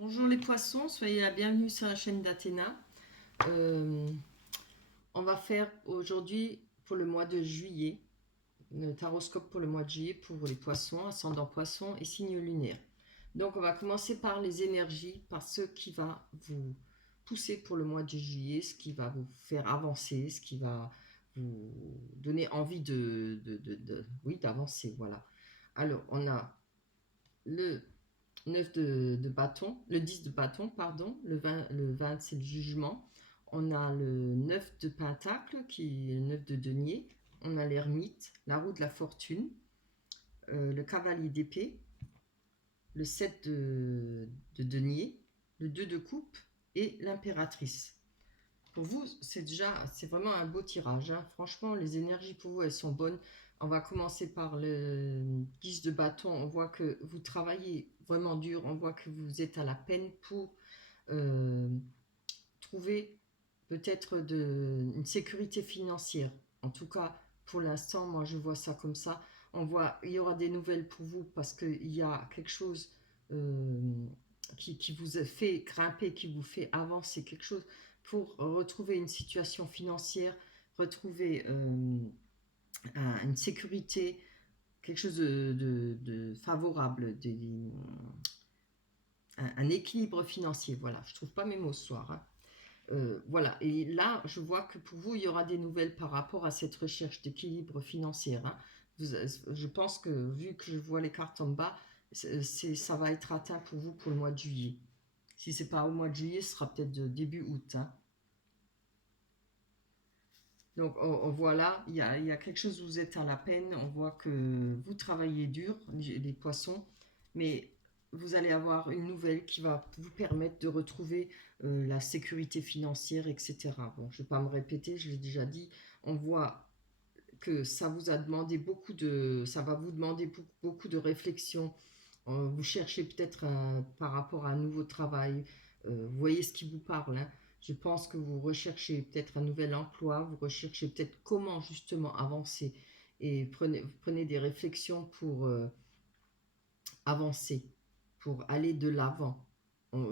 Bonjour les poissons, soyez la bienvenue sur la chaîne d'Athéna. Euh, on va faire aujourd'hui pour le mois de juillet, le taroscope pour le mois de juillet pour les poissons, ascendant poisson et signe lunaire. Donc on va commencer par les énergies, par ce qui va vous pousser pour le mois de juillet, ce qui va vous faire avancer, ce qui va vous donner envie oui, d'avancer. Voilà. Alors on a le 9 de bâton, le 10 de bâton, pardon, le 20 c'est le jugement. On a le 9 de pentacle, qui est le 9 de denier. On a l'ermite, la roue de la fortune, le cavalier d'épée, le 7 de denier, le 2 de coupe et l'impératrice. Pour vous, c'est vraiment un beau tirage, hein. Franchement, les énergies pour vous, elles sont bonnes. On va commencer par le 10 de bâton. On voit que vous travaillez vraiment dur. On voit que vous êtes à la peine pour euh, trouver peut-être une sécurité financière. En tout cas, pour l'instant, moi, je vois ça comme ça. On voit, il y aura des nouvelles pour vous parce qu'il y a quelque chose euh, qui vous fait grimper, qui vous fait avancer, quelque chose pour retrouver une situation financière, retrouver une sécurité, quelque chose de favorable, un équilibre financier. Voilà, je ne trouve pas mes mots ce soir, hein. Voilà, et là, je vois que pour vous, il y aura des nouvelles par rapport à cette recherche d'équilibre financier, hein. Je pense que, vu que je vois les cartes en bas, ça va être atteint pour vous pour le mois de juillet. Si ce n'est pas au mois de juillet, ce sera peut-être début août, hein. Donc, on voit là, il y a quelque chose où vous êtes à la peine. On voit que vous travaillez dur, les poissons, mais vous allez avoir une nouvelle qui va vous permettre de retrouver la sécurité financière, etc. Bon, je ne vais pas me répéter, je l'ai déjà dit. On voit que ça vous a demandé ça va vous demander beaucoup de réflexion. Vous cherchez peut-être par rapport à un nouveau travail. Vous voyez ce qui vous parle, hein. Je pense que vous recherchez peut-être un nouvel emploi, vous recherchez peut-être comment justement avancer et prenez des réflexions pour avancer, pour aller de l'avant.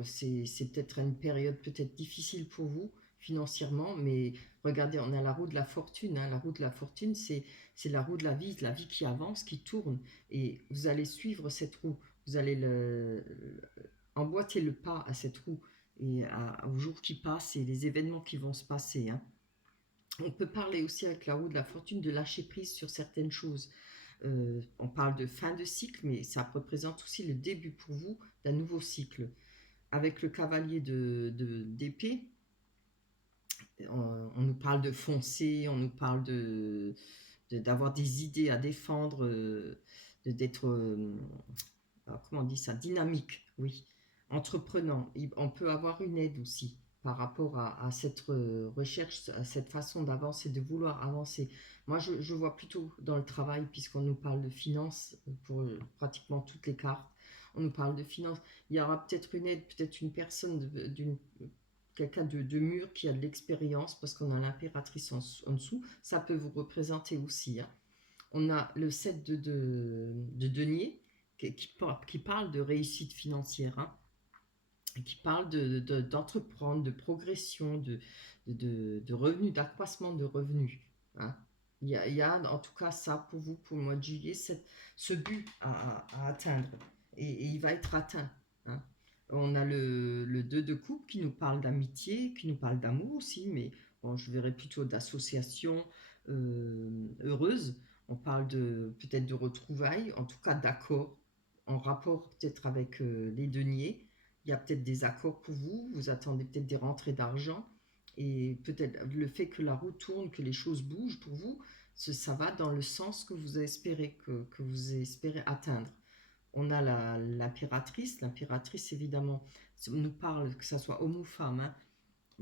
C'est peut-être une période peut-être difficile pour vous financièrement, mais regardez, on a la roue de la fortune, hein. La roue de la fortune, c'est la roue de la vie qui avance, qui tourne, et vous allez suivre cette roue, vous allez emboîter le pas à cette roue, et aux jours qui passent et les événements qui vont se passer, hein. On peut parler aussi avec la roue de la fortune de lâcher prise sur certaines choses. On parle de fin de cycle, mais ça représente aussi le début pour vous d'un nouveau cycle. Avec le cavalier d'épée, on nous parle de foncer, on nous parle d'avoir des idées à défendre, d'être, comment on dit ça, dynamique, oui, entreprenant. On peut avoir une aide aussi par rapport à cette recherche, à cette façon d'avancer, de vouloir avancer. Moi, je vois plutôt dans le travail, puisqu'on nous parle de finances pour pratiquement toutes les cartes. On nous parle de finances. Il y aura peut-être une aide, peut-être une personne, quelqu'un de mûr qui a de l'expérience, parce qu'on a l'impératrice en dessous. Ça peut vous représenter aussi, hein. On a le 7 de denier qui parle de réussite financière, hein, qui parle d'entreprendre, de progression, de revenus, d'accroissement de revenus, hein. Il y a en tout cas ça pour vous, pour le mois de juillet, ce but à atteindre. Et il va être atteint, hein. On a le 2 de coupe qui nous parle d'amitié, qui nous parle d'amour aussi, mais bon, je verrais plutôt d'association heureuse. On parle peut-être de retrouvailles, en tout cas d'accord, en rapport peut-être avec les deniers. Il y a peut-être des accords pour vous, vous attendez peut-être des rentrées d'argent, et peut-être le fait que la roue tourne, que les choses bougent pour vous, ça va dans le sens que vous espérez, que vous espérez atteindre. On a l'impératrice évidemment nous parle, que ce soit homme ou femme, hein.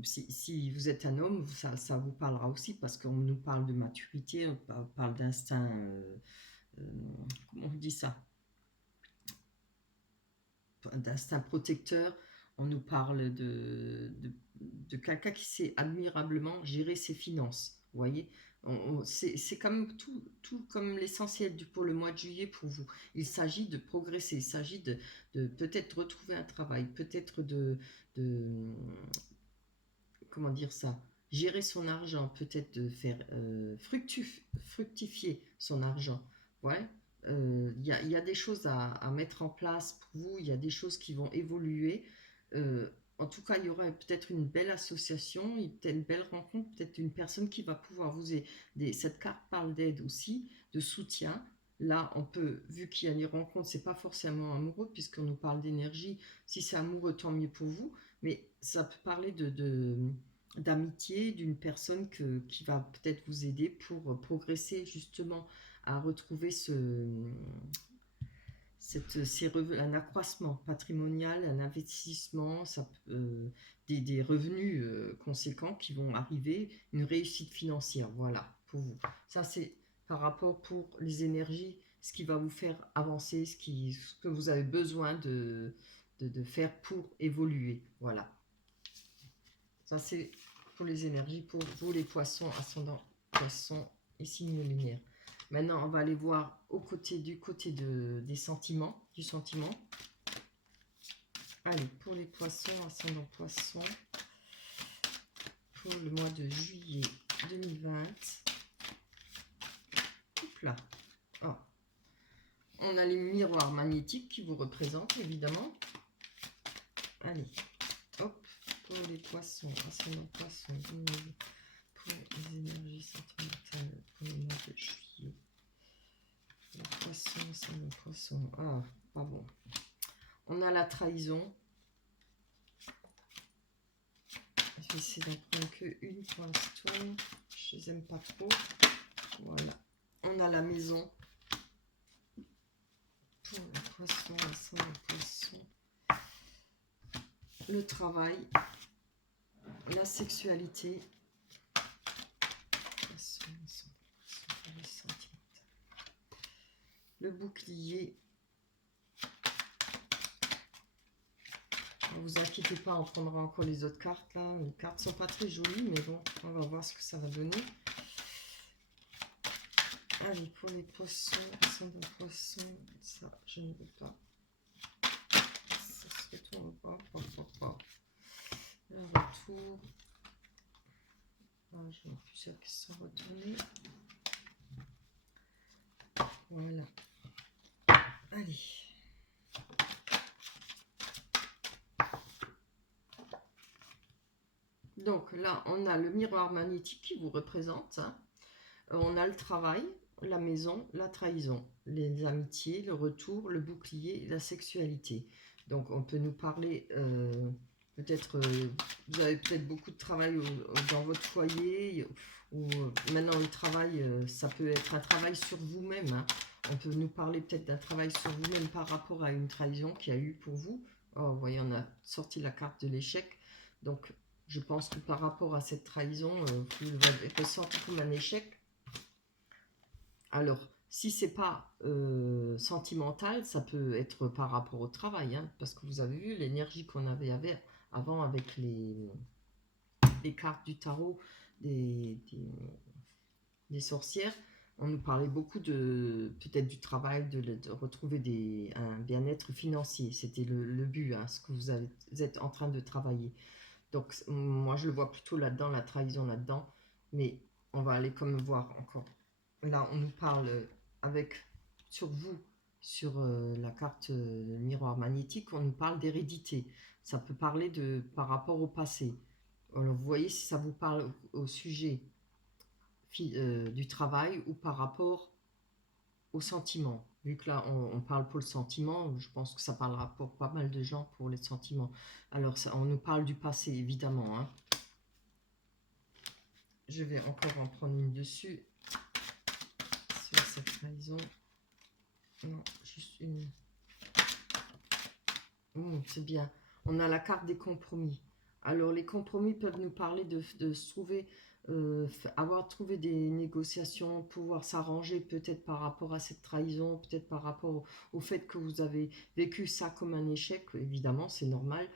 Si vous êtes un homme, ça vous parlera aussi, parce qu'on nous parle de maturité, on parle d'instinct, euh, comment on dit ça, d'instinct protecteur. On nous parle de quelqu'un qui sait admirablement gérer ses finances. Vous voyez, c'est comme tout comme l'essentiel pour le mois de juillet pour vous. Il s'agit de progresser, il s'agit de peut-être retrouver un travail, peut-être de comment dire ça, gérer son argent, peut-être de faire fructifier son argent. Ouais. Il y a des choses à mettre en place pour vous, il y a des choses qui vont évoluer. Euh, en tout cas, il y aura peut-être une belle association, peut-être une belle rencontre, peut-être une personne qui va pouvoir vous aider. Cette carte parle d'aide aussi, de soutien. Là, on peut, vu qu'il y a une rencontre, c'est pas forcément amoureux, puisqu'on nous parle d'énergie. Si c'est amoureux, tant mieux pour vous. Mais ça peut parler d'amitié, d'une personne qui va peut-être vous aider pour progresser justement à retrouver un accroissement patrimonial, un investissement, des revenus conséquents qui vont arriver, une réussite financière, voilà, pour vous. Ça, c'est par rapport pour les énergies, ce qui va vous faire avancer, ce que vous avez besoin de faire pour évoluer, voilà. Ça, c'est pour les énergies, pour vous les poissons, ascendant poissons et signes lunaires. Maintenant, on va aller voir du côté des sentiments, du sentiment. Allez, pour les poissons, ascendant poissons, pour le mois de juillet 2020. Hop là. Oh. On a les miroirs magnétiques qui vous représentent, évidemment. Allez, hop, pour les poissons, ascendant poissons, pour les énergies sentimentales, pour le mois de juillet. Les poissons, ascendant poissons. Ah, pas bon. On a la trahison. Je vais essayer d'en prendre qu'une pour l'instant. Je les aime pas trop. Voilà. On a la maison. Pour le poisson, ascendant poisson. Le travail. La sexualité. Le bouclier. Ne vous inquiétez pas, on prendra encore les autres cartes là. Les cartes sont pas très jolies, mais bon, on va voir ce que ça va donner. Allez, pour les poissons, ascendant poisson, ça, je ne veux pas. Ça se retourne pas. Le retour. Ah, j'en ai plusieurs qui sont retournés. Voilà. Allez. Donc là, on a le miroir magnétique qui vous représente. Hein. On a le travail, la maison, la trahison, les amitiés, le retour, le bouclier, la sexualité. Donc on peut nous parler, peut-être, vous avez peut-être beaucoup de travail dans votre foyer, ou maintenant le travail, ça peut être un travail sur vous-même. Hein. On peut nous parler peut-être d'un travail sur vous-même par rapport à une trahison qu'il y a eu pour vous. Oh, vous voyez, on a sorti la carte de l'échec. Donc je pense que par rapport à cette trahison, vous l'avez ressenti comme un échec. Alors, si c'est pas sentimental, ça peut être par rapport au travail, hein, parce que vous avez vu l'énergie qu'on avait avant avec les cartes du tarot des sorcières. On nous parlait beaucoup peut-être du travail, de retrouver un bien-être financier. C'était le but, hein, ce que vous êtes en train de travailler. Donc, moi, je le vois plutôt là-dedans, la trahison là-dedans. Mais on va aller comme voir encore. Là, on nous parle sur vous, sur la carte miroir magnétique, on nous parle d'hérédité. Ça peut parler par rapport au passé. Alors, vous voyez si ça vous parle au sujet du travail ou par rapport au sentiment. Vu que là, on parle pour le sentiment, je pense que ça parlera pour pas mal de gens pour les sentiments. Alors, on nous parle du passé, évidemment. Hein. Je vais encore en prendre une dessus. Sur cette trahison. Non, juste une. C'est bien. On a la carte des compromis. Alors, les compromis peuvent nous parler de se trouver, avoir trouvé des négociations, pouvoir s'arranger peut-être par rapport à cette trahison, peut-être par rapport au fait que vous avez vécu ça comme un échec. Évidemment, c'est normal.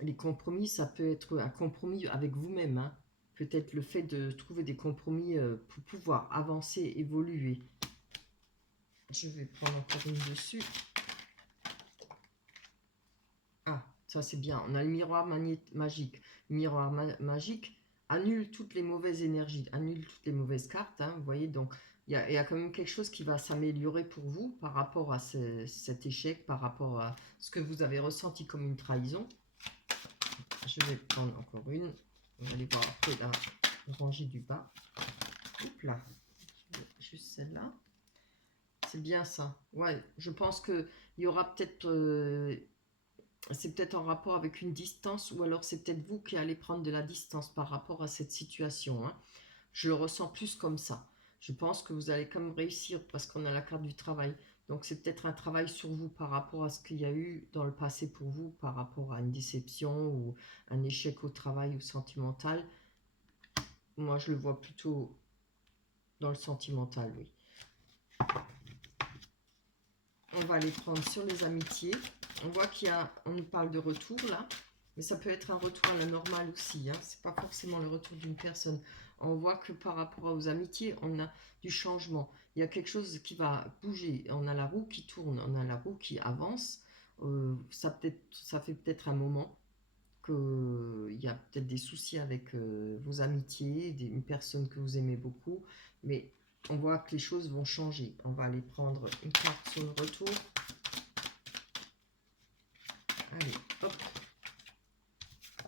Les compromis, ça peut être un compromis avec vous-même. Hein. peut-être le fait de trouver des compromis pour pouvoir avancer, évoluer. Je vais prendre encore une dessus. Ah, ça c'est bien. On a le miroir magique. Le miroir magique annule toutes les mauvaises énergies, annule toutes les mauvaises cartes. Hein, vous voyez, donc il y a quand même quelque chose qui va s'améliorer pour vous par rapport à cet échec, par rapport à ce que vous avez ressenti comme une trahison. Je vais prendre encore une. On va aller voir après la rangée du bas. Hop là. Juste celle-là. C'est bien ça. Ouais, je pense qu'il y aura peut-être... c'est peut-être en rapport avec une distance ou alors c'est peut-être vous qui allez prendre de la distance par rapport à cette situation. Hein. Je le ressens plus comme ça. Je pense que vous allez quand même réussir parce qu'on a la carte du travail. Donc c'est peut-être un travail sur vous par rapport à ce qu'il y a eu dans le passé pour vous, par rapport à une déception ou un échec au travail ou sentimental. Moi je le vois plutôt dans le sentimental, oui. On va les prendre sur les amitiés. On voit on nous parle de retour là, mais ça peut être un retour à la normale aussi. Hein. C'est pas forcément le retour d'une personne. On voit que par rapport aux amitiés, on a du changement. Il y a quelque chose qui va bouger. On a la roue qui tourne, on a la roue qui avance. Ça fait peut-être un moment qu'il y a peut-être des soucis avec vos amitiés, une personne que vous aimez beaucoup, mais on voit que les choses vont changer. On va aller prendre une carte sur le retour. Allez, hop.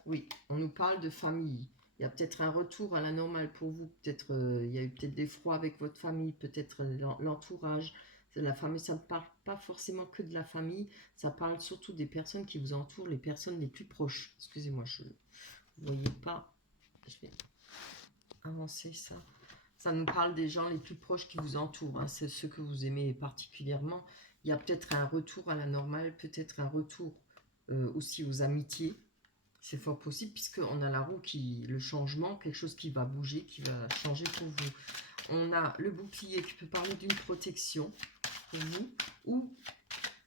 Oui, on nous parle de famille. Il y a peut-être un retour à la normale pour vous. Peut-être il y a eu peut-être des froids avec votre famille, peut-être l'entourage. La famille, ça ne parle pas forcément que de la famille. Ça parle surtout des personnes qui vous entourent, les personnes les plus proches. Excusez-moi, vous ne voyez pas. Je vais avancer ça. Ça nous parle des gens les plus proches qui vous entourent. Hein. C'est ceux que vous aimez particulièrement. Il y a peut-être un retour à la normale, peut-être un retour aussi aux amitiés. C'est fort possible puisqu'on a la roue le changement, quelque chose qui va bouger, qui va changer pour vous. On a le bouclier qui peut parler d'une protection pour vous ou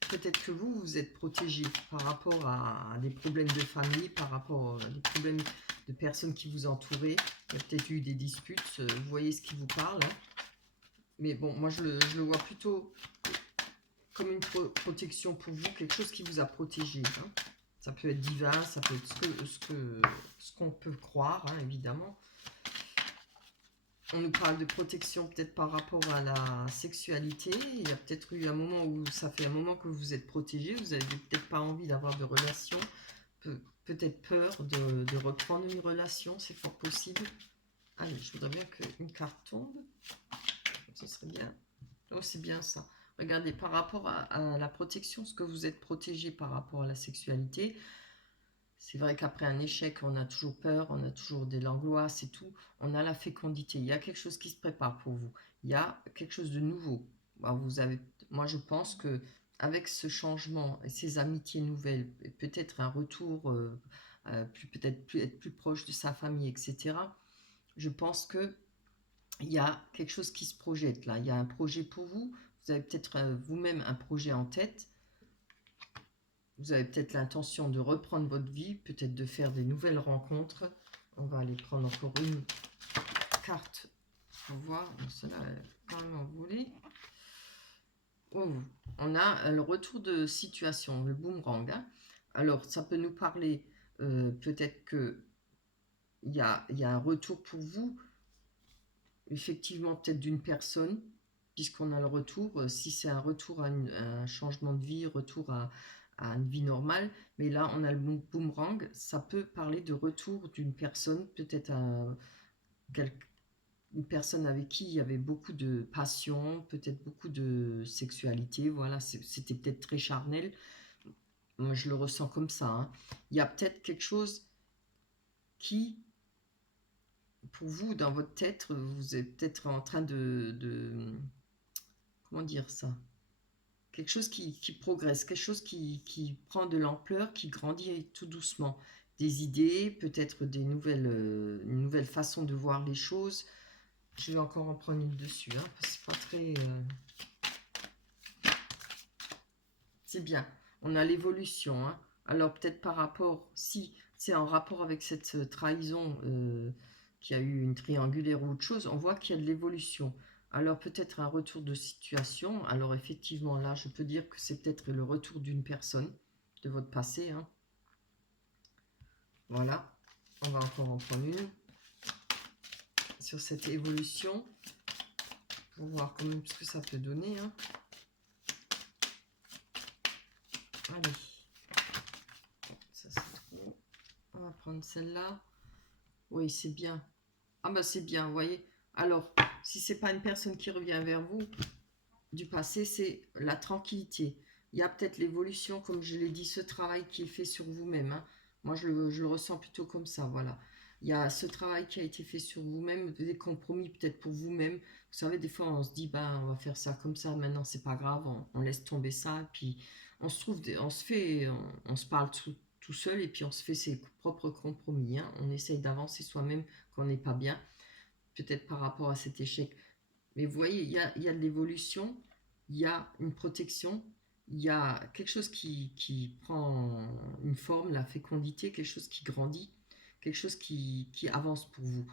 peut-être que vous êtes protégé par rapport à des problèmes de famille, par rapport à des problèmes de personnes qui vous entouraient. Il y a peut-être eu des disputes, vous voyez ce qui vous parle. Hein. Mais bon, moi je le vois plutôt comme une protection pour vous, quelque chose qui vous a protégé. Hein. Ça peut être divin, ça peut être ce qu'on peut croire, hein, évidemment. On nous parle de protection peut-être par rapport à la sexualité. Il y a peut-être eu un moment où ça fait un moment que vous êtes protégé. Vous n'avez peut-être pas envie d'avoir de relation. Peut-être peur de reprendre une relation. C'est fort possible. Allez, je voudrais bien qu'une carte tombe. Ce serait bien. Oh, c'est bien ça. Regardez, par rapport à la protection, ce que vous êtes protégé par rapport à la sexualité, c'est vrai qu'après un échec, on a toujours peur, on a toujours de l'angoisse et tout. On a la fécondité. Il y a quelque chose qui se prépare pour vous. Il y a quelque chose de nouveau. Moi, je pense que avec ce changement et ces amitiés nouvelles, peut-être un retour, peut-être être plus proche de sa famille, etc. Je pense que il y a quelque chose qui se projette là. Il y a un projet pour vous. Vous avez peut-être vous-même un projet en tête. Vous avez peut-être l'intention de reprendre votre vie, peut-être de faire des nouvelles rencontres. On va aller prendre encore une carte pour voir. Celle-là est carrément volée. Oh, on a le retour de situation, le boomerang. Hein. Alors, ça peut nous parler peut-être qu'il y a un retour pour vous, effectivement peut-être d'une personne, puisqu'on a le retour, si c'est un retour à un changement de vie, retour à une vie normale, mais là on a le boomerang, ça peut parler de retour d'une personne, peut-être une personne avec qui il y avait beaucoup de passion, peut-être beaucoup de sexualité, voilà, c'était peut-être très charnel, moi je le ressens comme ça, hein. Il y a peut-être quelque chose qui, pour vous, dans votre tête, vous êtes peut-être en train comment dire ça, quelque chose qui progresse, quelque chose qui prend de l'ampleur, qui grandit tout doucement. Des idées, peut-être une nouvelle façon de voir les choses. Je vais encore en prendre une dessus, hein, parce que c'est pas très... C'est bien. On a l'évolution. Hein. Alors peut-être par rapport, si c'est en rapport avec cette trahison qu'il y a eu une triangulaire ou autre chose, on voit qu'il y a de l'évolution. Alors peut-être un retour de situation. Alors effectivement, là, je peux dire que c'est peut-être le retour d'une personne de votre passé. Hein. Voilà. On va encore en prendre une sur cette évolution pour voir quand même ce que ça peut donner. Hein. Allez. Ça c'est trop. On va prendre celle-là. Oui, c'est bien. Ah bah c'est bien, vous voyez. Alors, si c'est pas une personne qui revient vers vous du passé, c'est la tranquillité. Il y a peut-être l'évolution, comme je l'ai dit, ce travail qui est fait sur vous-même. Hein. Moi, je le ressens plutôt comme ça, voilà. Il y a ce travail qui a été fait sur vous-même, des compromis peut-être pour vous-même. Vous savez, des fois, on se dit, ben, on va faire ça comme ça, maintenant, c'est pas grave, on laisse tomber ça, et puis on se trouve, on se parle tout seul, et puis on se fait ses propres compromis. Hein. On essaye d'avancer soi-même quand on n'est pas bien, peut-être par rapport à cet échec. Mais vous voyez, il y a de l'évolution, il y a une protection, il y a quelque chose qui prend une forme, la fécondité, quelque chose qui grandit, quelque chose qui avance pour vous.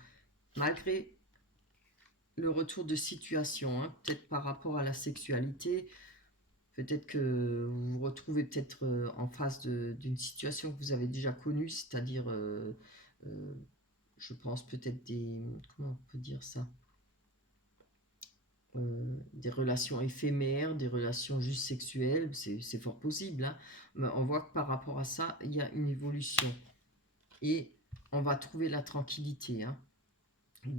Malgré le retour de situation, hein, peut-être par rapport à la sexualité, peut-être que vous vous retrouvez peut-être en face d'une situation que vous avez déjà connue, c'est-à-dire, euh, je pense peut-être comment on peut dire ça, des relations éphémères, des relations juste sexuelles, c'est fort possible. Hein. Mais on voit que par rapport à ça, il y a une évolution. Et on va trouver la tranquillité. Hein.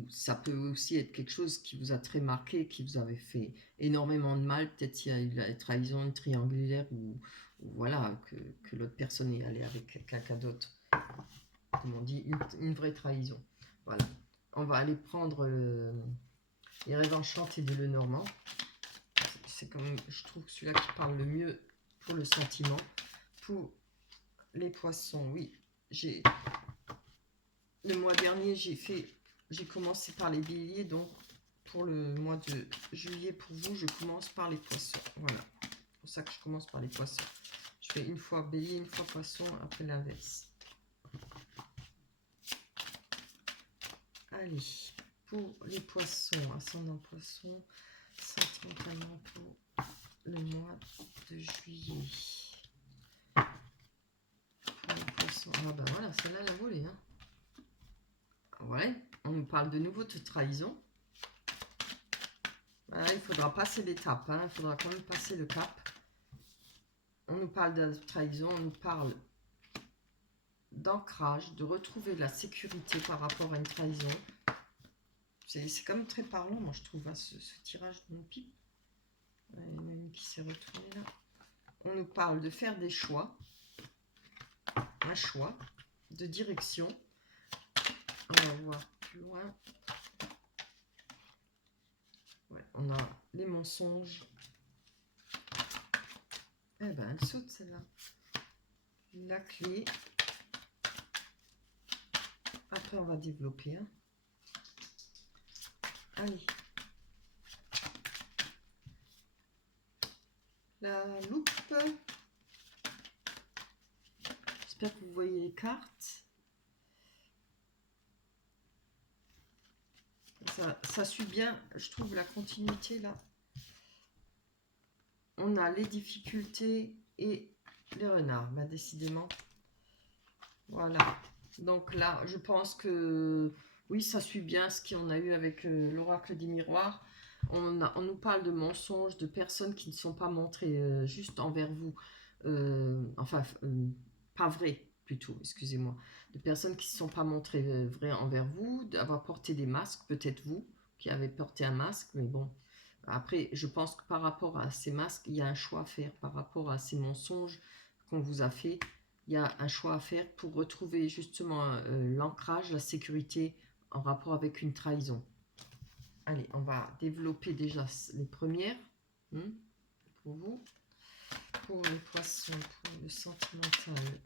Ça peut aussi être quelque chose qui vous a très marqué, qui vous avait fait énormément de mal. Peut-être s'il y a eu la trahison, une triangulaire, ou voilà, que l'autre personne est allée avec quelqu'un d'autre. Comme on dit, une vraie trahison. Voilà. On va aller prendre les rêves enchantés de Lenormand. C'est quand même, je trouve, celui-là qui parle le mieux pour le sentiment. Pour les poissons, oui. Le mois dernier, j'ai commencé par les béliers, donc pour le mois de juillet, pour vous, je commence par les poissons. Voilà, c'est pour ça que je commence par les poissons. Je fais une fois bélier, une fois poisson, après l'inverse. Allez, pour les poissons, ascendant poisson, sentimentalement pour le mois de juillet. Pour les poissons, ah ben voilà, celle-là, la volée. Hein. Ouais, on nous parle de nouveau de trahison. Voilà, il faudra passer l'étape, hein, il faudra quand même passer le cap. On nous parle de trahison, on nous parle d'ancrage, de retrouver de la sécurité par rapport à une trahison. C'est quand même très parlant, moi je trouve, hein, ce tirage de mon pipe. Il y en a une qui s'est retournée là. On nous parle de faire des choix, un choix de direction. On va voir plus loin. Ouais, on a les mensonges. Eh ben, elle saute celle-là. La clé. Après, on va développer. Hein. Allez. La loupe. J'espère que vous voyez les cartes. Ça suit bien, je trouve, la continuité là. On a les difficultés et les renards, bah, décidément. Voilà. Donc là, je pense que oui, ça suit bien ce qu'on a eu avec l'oracle des miroirs. On nous parle de mensonges, de personnes qui ne sont pas montrées juste envers vous. Pas vraies plutôt, excusez-moi. De personnes qui ne se sont pas montrées vraies envers vous, d'avoir porté des masques, peut-être vous, qui avez porté un masque, mais bon. Après, je pense que par rapport à ces masques, il y a un choix à faire par rapport à ces mensonges qu'on vous a fait. Il y a un choix à faire pour retrouver justement l'ancrage, la sécurité en rapport avec une trahison. Allez, on va développer déjà les premières pour vous. Pour les poissons, pour le sentimental.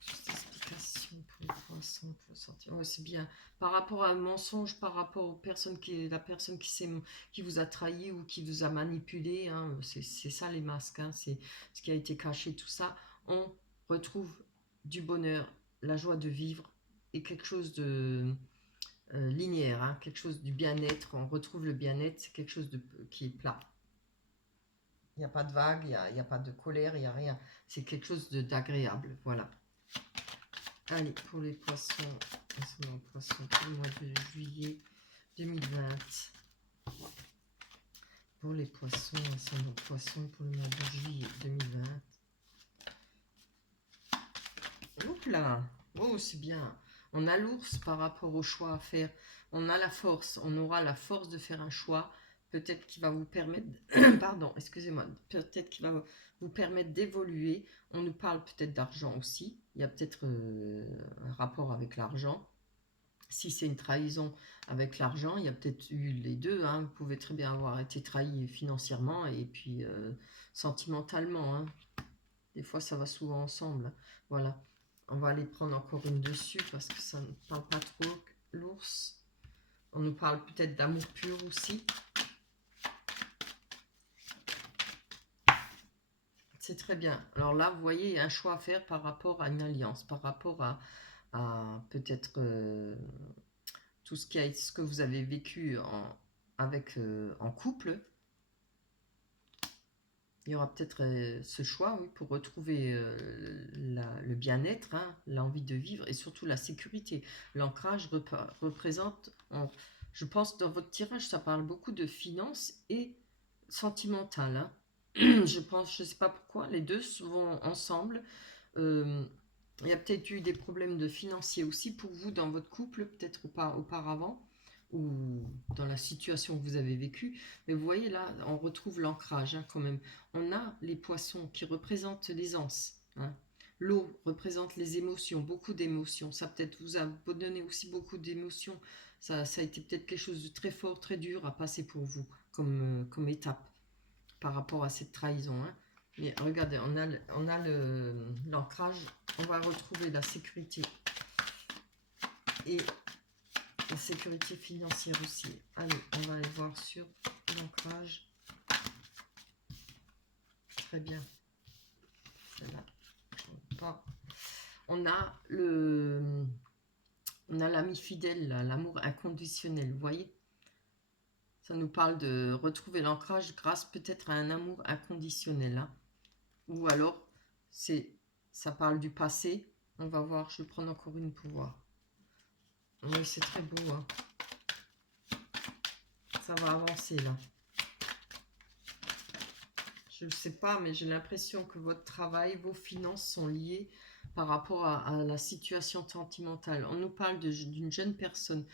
Juste explication pour les poissons, pour le sentimental. Ouais, c'est bien. Par rapport à un mensonge, par rapport aux personnes la personne qui vous a trahi ou qui vous a manipulé, hein, c'est ça les masques, hein, c'est ce qui a été caché, tout ça. On retrouve du bonheur, la joie de vivre et quelque chose de linéaire, hein, quelque chose du bien-être. On retrouve le bien-être, c'est quelque chose qui est plat. Il n'y a pas de vague, il y a pas de colère, il n'y a rien. C'est quelque chose d'agréable, voilà. Allez, pour les poissons, poissons pour le mois de juillet 2020. Pour les poissons, poissons pour le mois de juillet 2020. Oups là, oh c'est bien. On a l'ours par rapport au choix à faire. On a la force, on aura la force de faire un choix. Peut-être qui va vous permettre, pardon, excusez-moi, peut-être qui va vous permettre d'évoluer. On nous parle peut-être d'argent aussi. Il y a peut-être un rapport avec l'argent. Si c'est une trahison avec l'argent, il y a peut-être eu les deux. Hein. Vous pouvez très bien avoir été trahi financièrement et puis sentimentalement. Hein. Des fois, ça va souvent ensemble. Voilà. On va aller prendre encore une dessus parce que ça ne parle pas trop l'ours. On nous parle peut-être d'amour pur aussi. C'est très bien. Alors là, vous voyez, il y a un choix à faire par rapport à une alliance, par rapport à peut-être tout ce que vous avez vécu en couple. Il y aura peut-être ce choix, oui, pour retrouver le bien-être, hein, l'envie de vivre et surtout la sécurité. L'ancrage représente, je pense, dans votre tirage, ça parle beaucoup de finances et sentimental. Hein. Je pense, je ne sais pas pourquoi, les deux vont ensemble. Il y a peut-être eu des problèmes de financiers aussi pour vous dans votre couple, peut-être pas auparavant, ou dans la situation que vous avez vécue. Mais vous voyez là, on retrouve l'ancrage hein, quand même. On a les poissons qui représentent l'aisance. Hein. L'eau représente les émotions, beaucoup d'émotions. Ça peut-être vous a donné aussi beaucoup d'émotions. Ça a été peut-être quelque chose de très fort, très dur à passer pour vous comme étape par rapport à cette trahison. Hein. Mais regardez, on a l'ancrage, on va retrouver la sécurité et la sécurité financière aussi. Allez, on va aller voir sur l'ancrage. Très bien. Celle-là, pas. On a l'ami fidèle, l'amour inconditionnel, vous voyez. Ça nous parle de retrouver l'ancrage grâce peut-être à un amour inconditionnel. Hein. Ou alors, ça parle du passé. On va voir, je vais prendre encore une pour voir. Oui, c'est très beau. Hein. Ça va avancer là. Je ne sais pas, mais j'ai l'impression que votre travail, vos finances sont liées par rapport à la situation sentimentale. On nous parle d'une jeune personne.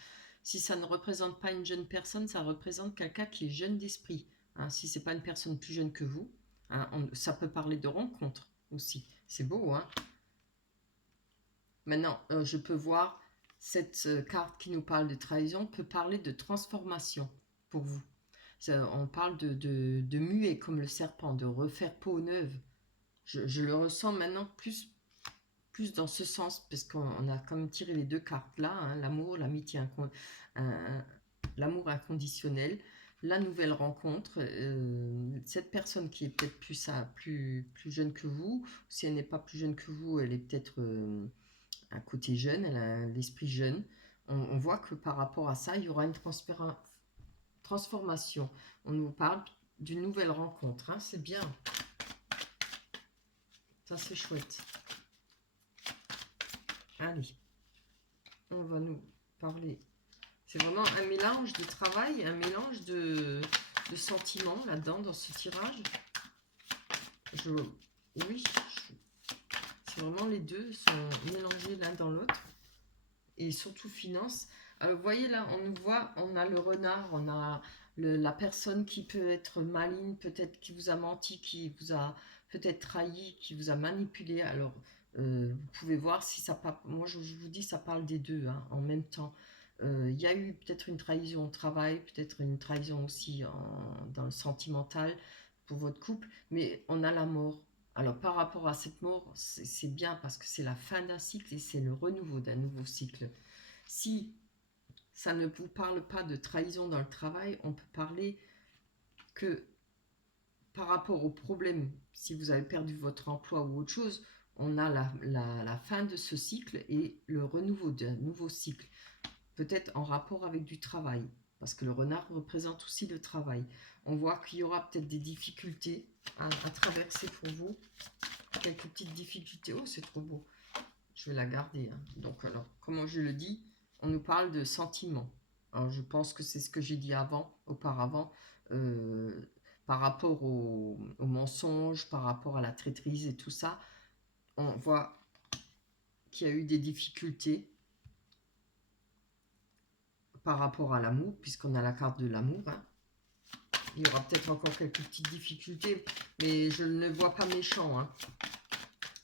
Si ça ne représente pas une jeune personne, ça représente quelqu'un qui est jeune d'esprit. Hein, si ce n'est pas une personne plus jeune que vous, hein, ça peut parler de rencontre aussi. C'est beau, hein. Maintenant, je peux voir cette carte qui nous parle de trahison peut parler de transformation pour vous. On parle de muer comme le serpent, de refaire peau neuve. Je le ressens maintenant plus dans ce sens, parce qu'on a comme tiré les deux cartes là, hein, l'amour, l'amitié, l'amour inconditionnel, la nouvelle rencontre, cette personne qui est peut-être plus jeune que vous, si elle n'est pas plus jeune que vous, elle est peut-être un côté jeune, elle a l'esprit jeune. On voit que par rapport à ça, il y aura une transformation. On nous parle d'une nouvelle rencontre, hein, c'est bien. Ça, c'est chouette. Allez, on va nous parler. C'est vraiment un mélange de travail, un mélange de sentiments là-dedans, dans ce tirage. Oui, c'est vraiment les deux sont mélangés l'un dans l'autre. Et surtout finance. Vous voyez là, on a le renard, on a la personne qui peut être maligne, peut-être qui vous a menti, qui vous a peut-être trahi, qui vous a manipulé. Alors, vous pouvez voir si ça parle. Moi, je vous dis, ça parle des deux hein, en même temps. Il y a eu peut-être une trahison au travail, peut-être une trahison aussi dans le sentimental pour votre couple, mais on a la mort. Alors, par rapport à cette mort, c'est bien parce que c'est la fin d'un cycle et c'est le renouveau d'un nouveau cycle. Si ça ne vous parle pas de trahison dans le travail, on peut parler que par rapport au problème, si vous avez perdu votre emploi ou autre chose, on a la fin de ce cycle et le renouveau d'un nouveau cycle. Peut-être en rapport avec du travail, parce que le renard représente aussi le travail. On voit qu'il y aura peut-être des difficultés à traverser pour vous, quelques petites difficultés. Oh, c'est trop beau. Je vais la garder, hein. Donc, alors, comment je le dis, on nous parle de sentiments. Alors, je pense que c'est ce que j'ai dit auparavant, euh, par rapport au mensonge, par rapport à la traîtrise et tout ça. On voit qu'il y a eu des difficultés par rapport à l'amour, puisqu'on a la carte de l'amour, hein. Il y aura peut-être encore quelques petites difficultés, mais je ne le vois pas méchant, hein.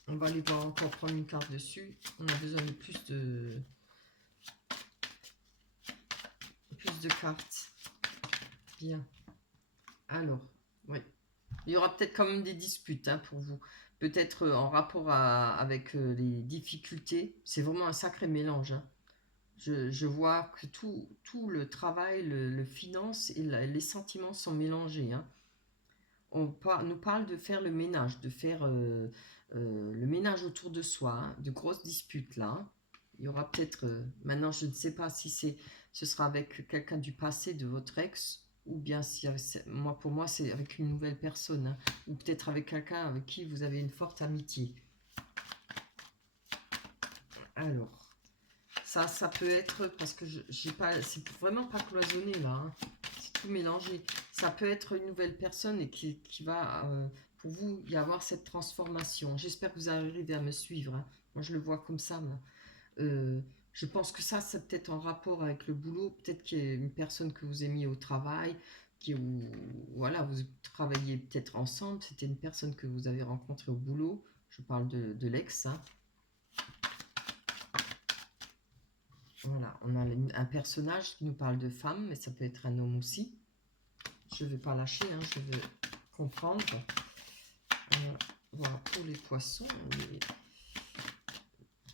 On va aller voir encore prendre une carte dessus. On a besoin de plus de cartes. Bien. Alors, oui. Il y aura peut-être quand même des disputes, hein, pour vous. Peut-être en rapport avec les difficultés. C'est vraiment un sacré mélange, hein. Je vois que tout le travail, le finance et les sentiments sont mélangés, hein. Nous parle de faire le ménage, de faire le ménage autour de soi, hein, de grosses disputes là, hein. Il y aura peut-être, maintenant je ne sais pas si ce sera avec quelqu'un du passé de votre ex, ou bien si pour moi c'est avec une nouvelle personne, hein, ou peut-être avec quelqu'un avec qui vous avez une forte amitié. Alors, ça peut être, parce que j'ai pas, c'est vraiment pas cloisonné là, hein. C'est tout mélangé. Ça peut être une nouvelle personne et qui va, pour vous, y avoir cette transformation. J'espère que vous arrivez à me suivre, hein. Moi, je le vois comme ça. Euh, je pense que ça, c'est peut-être en rapport avec le boulot. Peut-être qu'il y a une personne que vous aimiez au travail, voilà, vous travaillez peut-être ensemble. C'était une personne que vous avez rencontrée au boulot. Je parle de l'ex, hein. Voilà, on a un personnage qui nous parle de femme, mais ça peut être un homme aussi. Je ne vais pas lâcher, hein, je veux comprendre. Voilà, pour les poissons,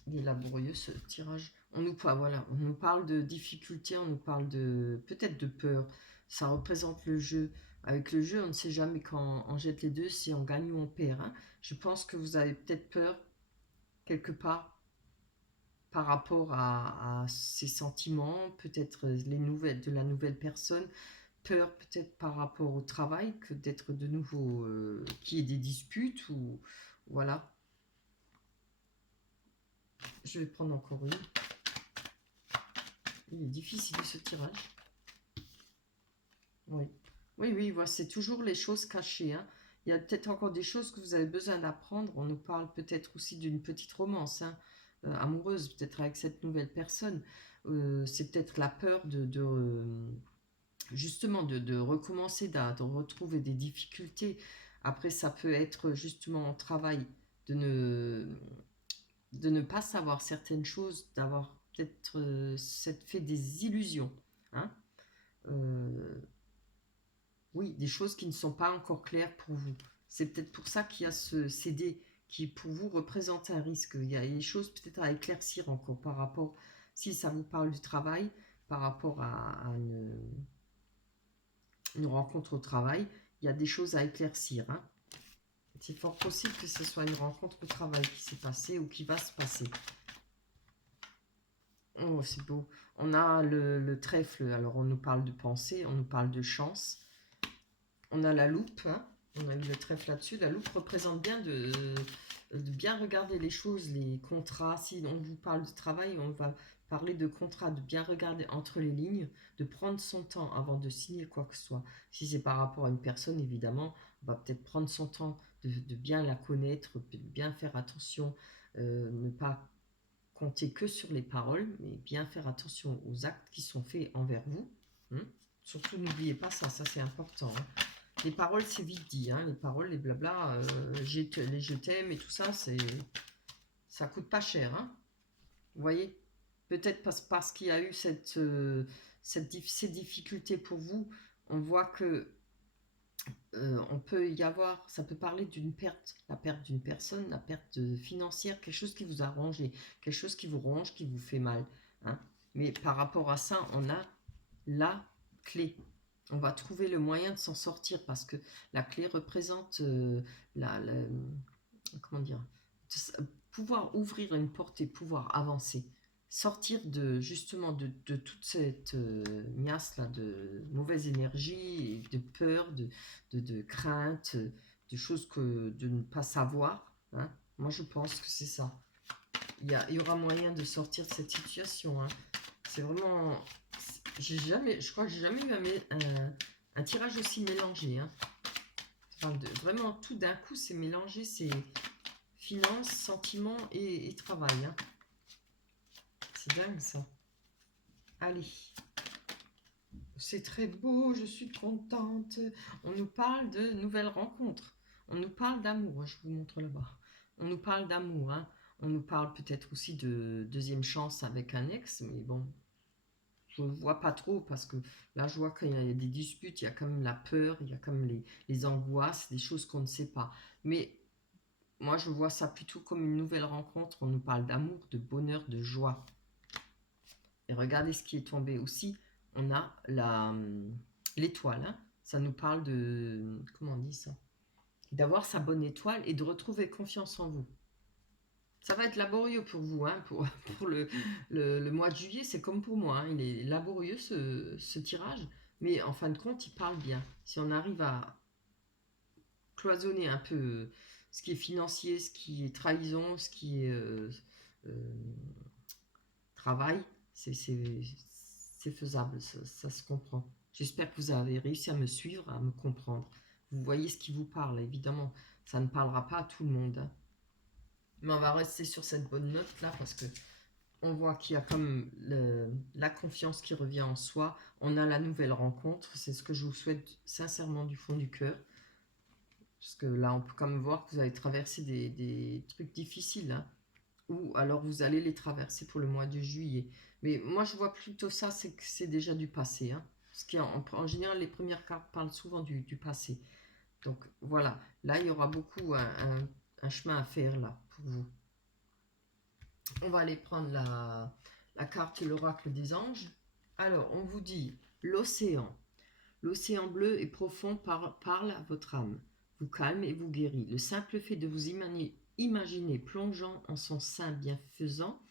il est laborieux ce tirage. On nous parle de difficultés, on nous parle peut-être de peur. Ça représente le jeu. Avec le jeu, on ne sait jamais quand on jette les deux, si on gagne ou on perd, hein. Je pense que vous avez peut-être peur quelque part par rapport à ses sentiments, peut-être les nouvelles de la nouvelle personne, peur peut-être par rapport au travail, que d'être de nouveau, qu'il y ait des disputes, ou voilà. Je vais prendre encore une. Il est difficile ce tirage. Oui, oui, oui, voilà, c'est toujours les choses cachées, hein. Il y a peut-être encore des choses que vous avez besoin d'apprendre. On nous parle peut-être aussi d'une petite romance, hein, amoureuse, peut-être avec cette nouvelle personne. C'est peut-être la peur justement de recommencer, de retrouver des difficultés. Après, ça peut être justement en travail de ne pas savoir certaines choses, d'avoir peut-être fait des illusions, hein. Euh, oui, des choses qui ne sont pas encore claires pour vous. C'est peut-être pour ça qu'il y a ce CD qui, pour vous, représente un risque. Il y a des choses peut-être à éclaircir encore par rapport, si ça vous parle du travail, par rapport à une rencontre au travail, il y a des choses à éclaircir, hein. C'est fort possible que ce soit une rencontre au travail qui s'est passée ou qui va se passer. Oh, c'est beau. On a le trèfle, alors on nous parle de pensée, on nous parle de chance. On a la loupe, hein. On a eu le trèfle là-dessus. La loupe représente bien de bien regarder les choses, les contrats. Si on vous parle de travail, on va parler de contrat, de bien regarder entre les lignes, de prendre son temps avant de signer quoi que ce soit. Si c'est par rapport à une personne, évidemment, on va peut-être prendre son temps de bien la connaître, de bien faire attention, ne pas compter que sur les paroles, mais bien faire attention aux actes qui sont faits envers vous, hein. Surtout, n'oubliez pas ça, ça c'est important, hein. Les paroles, c'est vite dit, hein. Les paroles, les blabla, les je t'aime et tout ça, ça coûte pas cher, hein. Vous voyez, peut-être parce qu'il y a eu ces difficultés pour vous, on voit que on peut y avoir, ça peut parler d'une perte, la perte d'une personne, la perte financière, quelque chose qui vous a rongé, quelque chose qui vous ronge, qui vous fait mal, hein. Mais par rapport à ça, on a la clé. On va trouver le moyen de s'en sortir parce que la clé représente comment dire, pouvoir ouvrir une porte et pouvoir avancer. Sortir de justement de toute cette miasme là, de mauvaise énergie, et de peur, de crainte, de choses que de ne pas savoir. Hein. Moi, je pense que c'est ça. Il y aura moyen de sortir de cette situation. Hein. C'est vraiment... je crois que j'ai jamais eu un tirage aussi mélangé. Hein. Enfin, vraiment, tout d'un coup, c'est mélangé, c'est finances, sentiments et travail. Hein. C'est dingue, ça. Allez. C'est très beau, je suis contente. On nous parle de nouvelles rencontres. On nous parle d'amour. Je vous montre là-bas. On nous parle d'amour. Hein. On nous parle peut-être aussi de deuxième chance avec un ex, mais bon, je ne vois pas trop parce que là, je vois qu'il y a des disputes, il y a quand même la peur, il y a quand même les angoisses, des choses qu'on ne sait pas. Mais moi, je vois ça plutôt comme une nouvelle rencontre. On nous parle d'amour, de bonheur, de joie. Et regardez ce qui est tombé aussi. On a l'étoile. Hein. Ça nous parle de... Comment on dit ça? D'avoir sa bonne étoile et de retrouver confiance en vous. Ça va être laborieux pour vous. Hein, pour le mois de juillet, c'est comme pour moi. Hein, il est laborieux ce tirage. Mais en fin de compte, il parle bien. Si on arrive à cloisonner un peu ce qui est financier, ce qui est trahison, ce qui est euh, travail, c'est faisable, ça se comprend. J'espère que vous avez réussi à me suivre, à me comprendre. Vous voyez ce qui vous parle, évidemment. Ça ne parlera pas à tout le monde. Hein. Mais on va rester sur cette bonne note là parce que on voit qu'il y a comme la confiance qui revient en soi. On a la nouvelle rencontre. C'est ce que je vous souhaite sincèrement du fond du cœur. Parce que là, on peut quand même voir que vous avez traversé des trucs difficiles. Hein. Ou alors vous allez les traverser pour le mois de juillet. Mais moi, je vois plutôt ça, c'est que c'est déjà du passé. Hein. Parce qu'en général, les premières cartes parlent souvent du passé. Donc voilà, là, il y aura beaucoup un chemin à faire là pour vous. On va aller prendre la carte l'oracle des anges. Alors, on vous dit l'océan. L'océan bleu et profond parle à votre âme, vous calme et vous guérit. Le simple fait de vous imaginer plongeant en son sein bienfaisant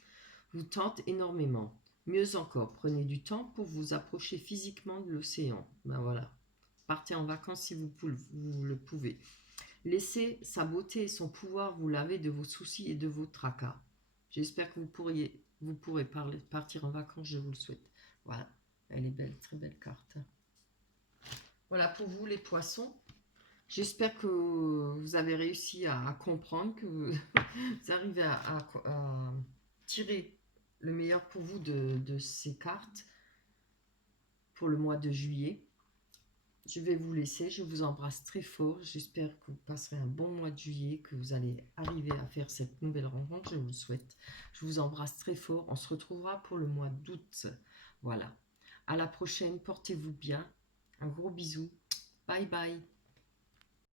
vous tente énormément. Mieux encore, prenez du temps pour vous approcher physiquement de l'océan. Ben voilà, partez en vacances si vous le pouvez. Laissez sa beauté et son pouvoir vous laver de vos soucis et de vos tracas. J'espère que vous pourrez partir en vacances, je vous le souhaite. Voilà, elle est belle, très belle carte. Voilà pour vous les poissons. J'espère que vous avez réussi à comprendre, que vous arrivez à tirer le meilleur pour vous de ces cartes pour le mois de juillet. Je vais vous laisser, je vous embrasse très fort. J'espère que vous passerez un bon mois de juillet, que vous allez arriver à faire cette nouvelle rencontre, je vous le souhaite. Je vous embrasse très fort. On se retrouvera pour le mois d'août. Voilà. À la prochaine, portez-vous bien. Un gros bisou. Bye bye.